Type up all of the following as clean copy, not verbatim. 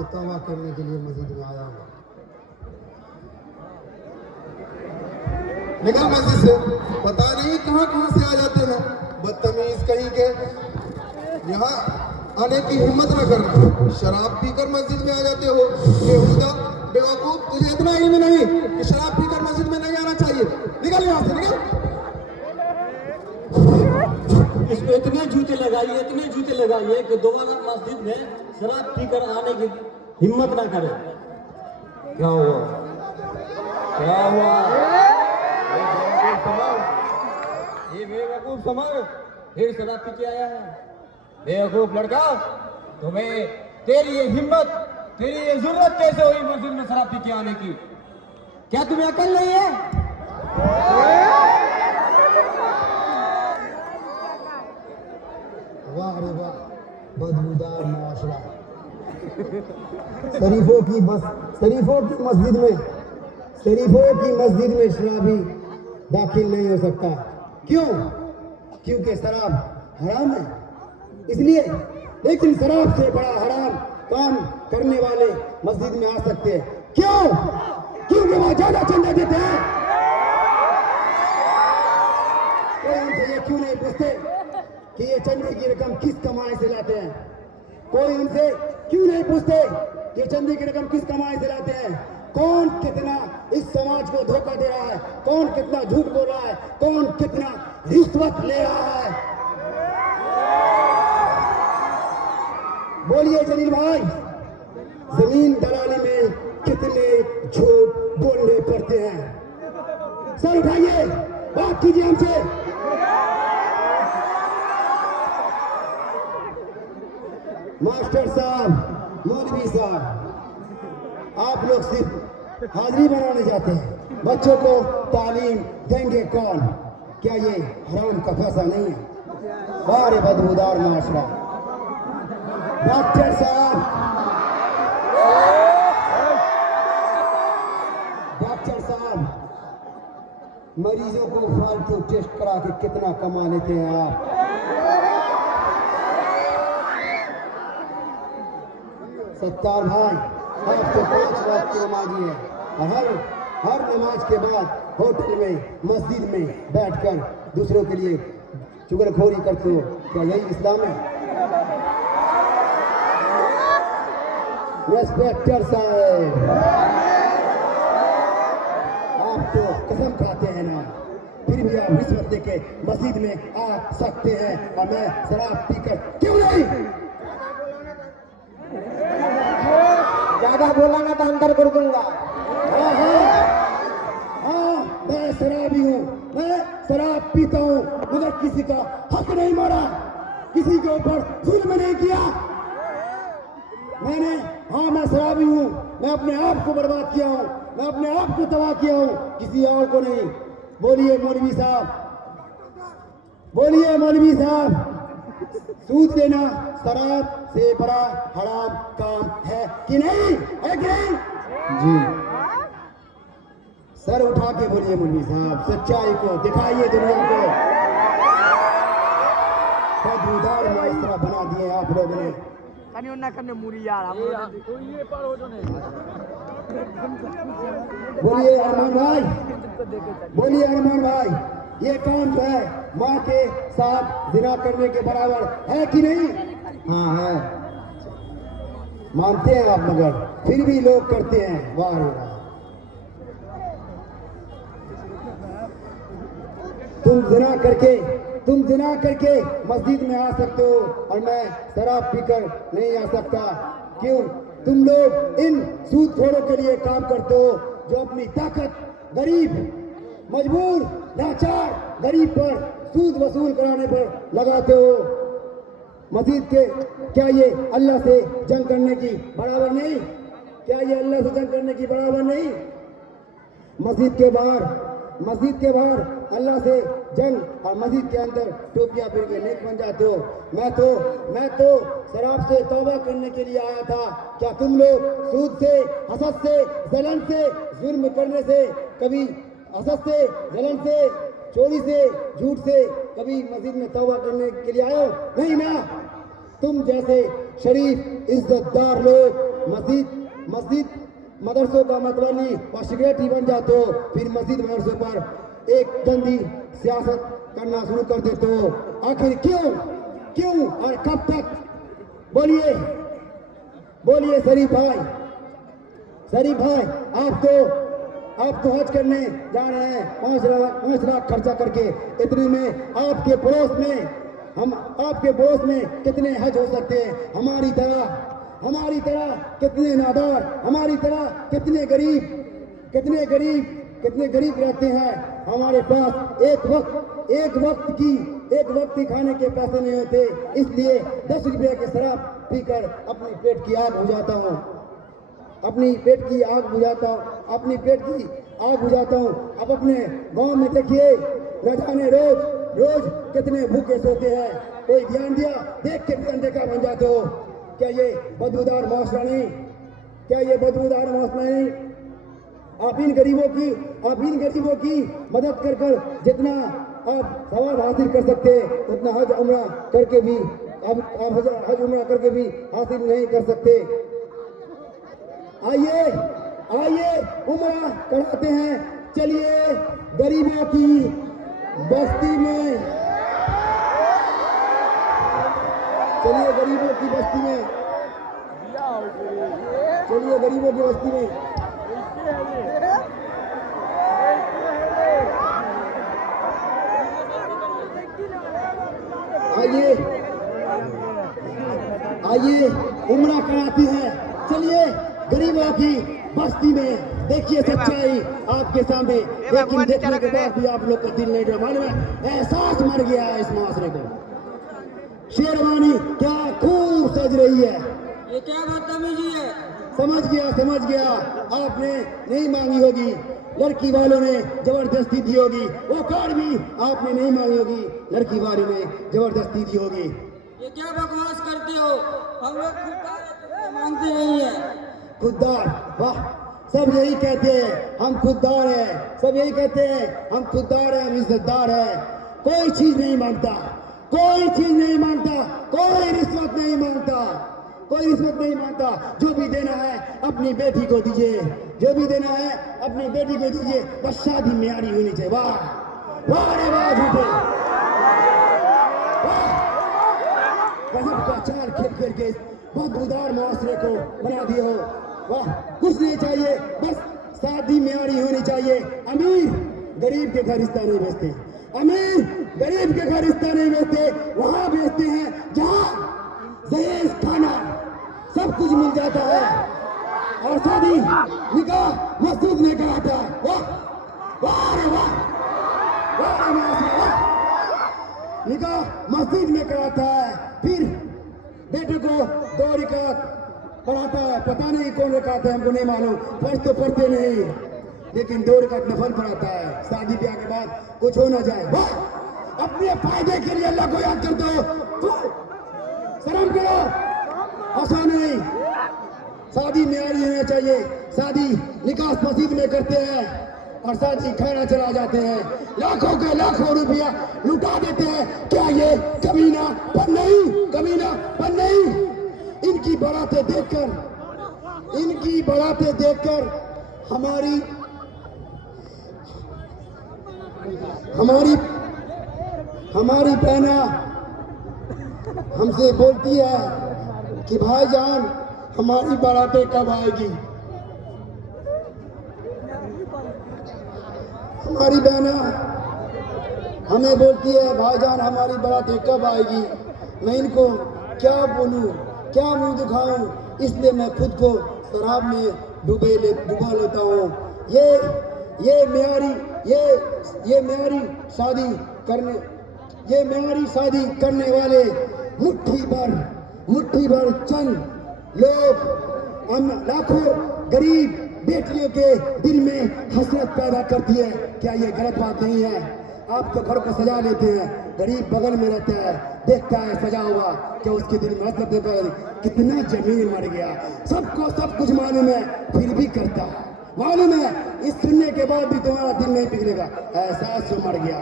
से तौबा करने के लिए मस्जिद में आया हूँ। निकल मस्जिद से, पता नहीं कहाँ कहाँ से आ जाते हैं बदतमीज कहीं के। यहाँ आने की हिम्मत न करना, शराब पीकर मस्जिद में आ जाते हो। बेहुदा बेवकूफ, तुझे इतना इल्म नहीं कि शराब पीकर मस्जिद में नहीं आना चाहिए। निकल यहाँ से, निकल। इसको इतने जूते लगाइए कि दोबारा मस्जिद में शराब पीकर आने की हिम्मत ना करे। क्या हुआ? क्या हुआ? ये बेवकूफ समझ फिर शराब पी के आया है। बेवकूफ लड़का, तुम्हें तेरी ये हिम्मत, तेरी ये जरूरत कैसे हुई मस्जिद में शराब पी के आने की? क्या तुम्हें अकल नहीं है? वाह रे वाह, बदबूदार माशरा। शरीफों की मस्जिद में शराबी दाखिल नहीं हो सकता। क्यों? क्योंकि शराब हराम है, इसलिए। लेकिन शराब से बड़ा हराम काम करने वाले मस्जिद में आ सकते हैं। क्यों? क्योंकि वह ज्यादा चंदा देते हैं। कोई उनसे ये क्यों नहीं पूछते कि ये चंदे की रकम किस कमाई से लाते हैं? कोई उनसे क्यों नहीं पूछते कि चंदे की रकम किस कमाई से लाते हैं? कौन कितना इस समाज को धोखा दे रहा है, कौन कितना झूठ बोल रहा है, कौन कितना रिश्वत ले रहा है? बोलिए जलील भाई, जमीन दलाली में कितने झूठ बोलने पड़ते हैं? सर उठाइए, बात कीजिए हमसे। मास्टर साहब, मौलवी साहब, आप लोग सिर्फ हाजिरी बनाने जाते हैं, बच्चों को तालीम देंगे कौन? क्या ये हराम का पैसा नहीं है? बारे बदबूदार माशरा। डॉक्टर साहब, मरीजों को फालतू टेस्ट करा के कितना कमा लेते हैं आप? सत्तार भाई, आप तो 5 वक्त की नमाजी है और हर नमाज के बाद होटल में, मस्जिद में बैठकर दूसरों के लिए चुगलखोरी करते हो। क्या यही इस्लाम है? इंस्पेक्टर साहब, आप तो कसम खाते हैं ना, फिर भी आप रिश्वत देके मस्जिद में आ सकते हैं और मैं शराब पीकर क्यों नहीं? ज्यादा बोला ना तो अंदर कर दूंगा। हाँ, मैं शराबी हूँ, मैं शराब पीता हूँ, मगर किसी का हक नहीं मारा, किसी के ऊपर जुल्म नहीं किया मैंने। हाँ, मैं शराबी हूँ, मैं अपने आप को बर्बाद किया हूँ, मैं अपने आप को तबाह किया हूँ, किसी और को नहीं। बोलिए मौलवी साहब, बोलिए मौलवी साहब, सूद लेना शराब से बड़ा हराम काम है कि नहीं? है कि नहीं? जी, सर उठा के बोलिए मौलवी साहब, सच्चाई को दिखाइए दुनिया को। बदबूदार माइस्त्रा बना दिए आप लोगों ने। करने मुरी यार, ये पर हो जो नहीं। बोलिए अरमान भाई, बोलिए अरमान भाई, ये काम जो है माँ के साथ जिना करने के बराबर है कि नहीं? हाँ है, मानते हैं आप, मगर फिर भी लोग करते हैं। वाह रे वाह, तुम जिना करके मस्जिद में आ सकते हो और मैं शराब पीकर नहीं आ सकता। क्यों? तुम लोग इन सूदखोरों के लिए काम करते हो जो अपनी ताकत गरीब, मजबूर, लाचार गरीब पर सूद वसूल कराने पर लगाते हो। मस्जिद के क्या ये अल्लाह से जंग करने की बराबर नहीं? क्या ये अल्लाह से जंग करने की बराबर नहीं? मस्जिद के बाहर अल्लाह से जंग और मस्जिद के अंदर टोपियां फिर के नेक बन जाते हो। मैं तो शराब से तौबा करने के लिए आया था। क्या तुम लोग सूद से, हसद से, जलन से, जुल्म करने से, कभी हसद से, जलन से, चोरी से, झूठ से कभी मस्जिद में तौबा करने के लिए आए हो? नहीं ना। तुम जैसे शरीफ इज्जतदार लोग मस्जिद मदरसों का मतवाली और सिगरेट ही बन जाते हो, फिर मस्जिद मदरसों पर एक गंदी सियासत करना शुरू कर देते हो। आखिर क्यों और कब तक? बोलिए शरीफ भाई, आप तो हज करने जा रहे हैं 5 लाख खर्चा करके। इतने में आपके पड़ोस में कितने हज हो सकते हैं? हमारी तरह कितने नादार, हमारी तरह कितने गरीब रहते हैं। हमारे पास एक वक्त की खाने के पैसे नहीं होते, इसलिए 10 रुपये की शराब पीकर अपनी पेट की आग बुझाता हूँ। अब अपने गांव में देखिए, न जाने रोज कितने भूखे सोते हैं। कोई ध्यान दिया? देख के भी अनदेखा बन जाते हो। क्या ये बदबूदार माशरा नहीं? आप इन गरीबों की मदद कर जितना आप सवाब हासिल कर सकते हैं, उतना हज उम्रा करके भी आप हज उम्रा करके भी हासिल नहीं कर सकते। आइए उम्रा कराते हैं। चलिए गरीबों की बस्ती में, आइए उम्रा कराती है। चलिए गरीबों की बस्ती में। देखिए सच्चाई आपके सामने, लेकिन देखने के बाद भी आप लोग का दिल नहीं डरा। मालूम है, एहसास मर गया है इस माशरे को। शेरवानी क्या खूब सज रही है। ये क्या बदतमीजी है? समझ गया। आपने नहीं मांगी होगी, लड़की वालों ने जबरदस्ती दी होगी। वो कार भी आपने नहीं मांगी होगी, लड़की वालों ने जबरदस्ती दी होगी। ये क्या बकवास करते हो? हम लोग खुददार मांगते नहीं है। खुददार, वाह, सब यही कहते हैं हम खुददार हैं, हम इज्जतदार हैं। कोई चीज नहीं मांगता, कोई रिश्वत नहीं मांगता। जो भी देना है अपनी बेटी को दीजिए, बस शादी म्यारी होनी चाहिए। वाह रे वाह, झूठे गजब का चाल खेल के बदबूदार मुआशरे को बना दिए हो। वाह, कुछ नहीं चाहिए, बस शादी म्यारी होनी चाहिए। अमीर गरीब के घर रिश्ता नहीं बेचते, वहां बेचते हैं जहां दहेज खाना सब कुछ मिल जाता है, और शादी निकाह मस्जिद में कराता है। वाह रे वाह, निकाह मस्जिद में कराता है, फिर बेटे को 2 रकात पढ़ाता है। पता नहीं कौन रकात है, हमको नहीं मालूम, फर्ज तो पढ़ते नहीं, लेकिन 2 रकात नफल पढ़ाता है। शादी ब्याह के बाद कुछ हो ना जाए। वाह, अपने फायदे के लिए अल्लाह को याद करते हो। शर्म करो, आसान नहीं। शादी म्यारी होना चाहिए। शादी निकाह मस्जिद में करते हैं और शादी खाना चला जाते हैं, लाखों रुपया लुटा देते हैं। क्या ये कमीनापन नहीं? इनकी बारातें देखकर हमारी बहना हमसे बोलती है कि भाईजान हमारी बारातें कब आएगी। हमारी बहना हमें बोलती है, भाईजान हमारी बारातें कब आएगी। मैं इनको क्या बोलूं, क्या मुंह दिखाऊं, इसलिए मैं खुद को शराब में डुबा लेता हूँ। ये मेरी शादी करने वाले मुट्ठी भर चंद लोग लाखों गरीब बेटियों के दिल में हसरत पैदा करती है। क्या ये गलत बात नहीं है? आप तो घर को सजा लेते हैं, गरीब बगल में रहता है, देखता है सजा हुआ, क्या उसके दिल में हसरत पैदा? कितना जमीन मर गया, सबको सब कुछ मालूम है, फिर भी करता है। मालूम है, इस सुनने के बाद भी तुम्हारा दिल नहीं पिघलेगा, एहसास से मर गया।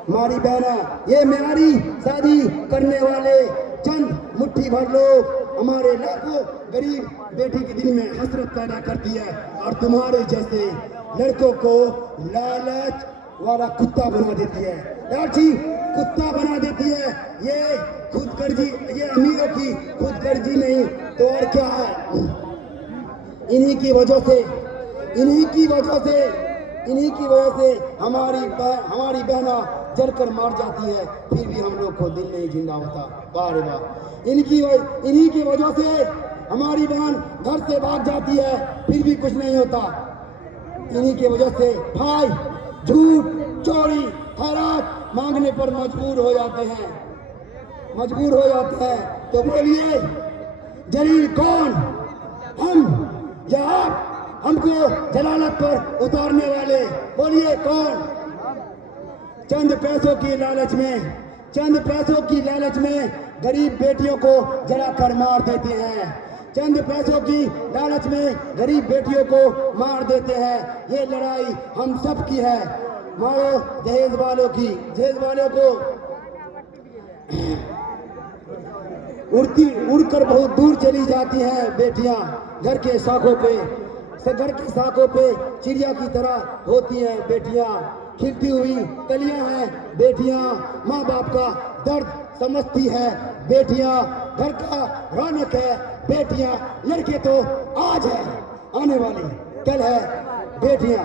हमारी बहना, ये मेरी शादी करने वाले चंद मुट्ठी भर लोग हमारे लाखों गरीब बेटी के दिल में हसरत पैदा करती है और तुम्हारे जैसे लड़कों को लालच वाला कुत्ता बना देती है। लालची कुत्ता बना देती है। ये खुदगर्जी, ये अमीरों की खुदगर्जी नहीं तो और क्या है। इन्हीं की वजह से हमारी बहना जलकर मार जाती है, फिर भी हम लोग को दिल नहीं जिंदा होता। वाह रे वाह। इन्हीं की वजह से हमारी बहन घर से भाग जाती है, फिर भी कुछ नहीं होता। इन्हीं की वजह से भाई झूठ, चोरी, खैरात मांगने पर मजबूर हो जाते हैं। तो बोलिए जलील कौन, हम या आप? हमको जलालत पर उतारने वाले बोलिए कौन? चंद पैसों की लालच में गरीब बेटियों को जलाकर मार देते हैं। चंद पैसों की लालच में गरीब बेटियों को मार देते हैं। ये लड़ाई हम सब की है। मारो दहेज वालों को। उड़कर बहुत दूर चली जाती हैं बेटियां। घर के शाखों पे चिड़िया की तरह होती हैं बेटियां। खिलती हुई कलियां हैं बेटियां। माँ बाप का दर्द समझती है बेटियां। घर का रौनक है बेटियां। लड़के तो आज है, आने वाली कल है बेटियां।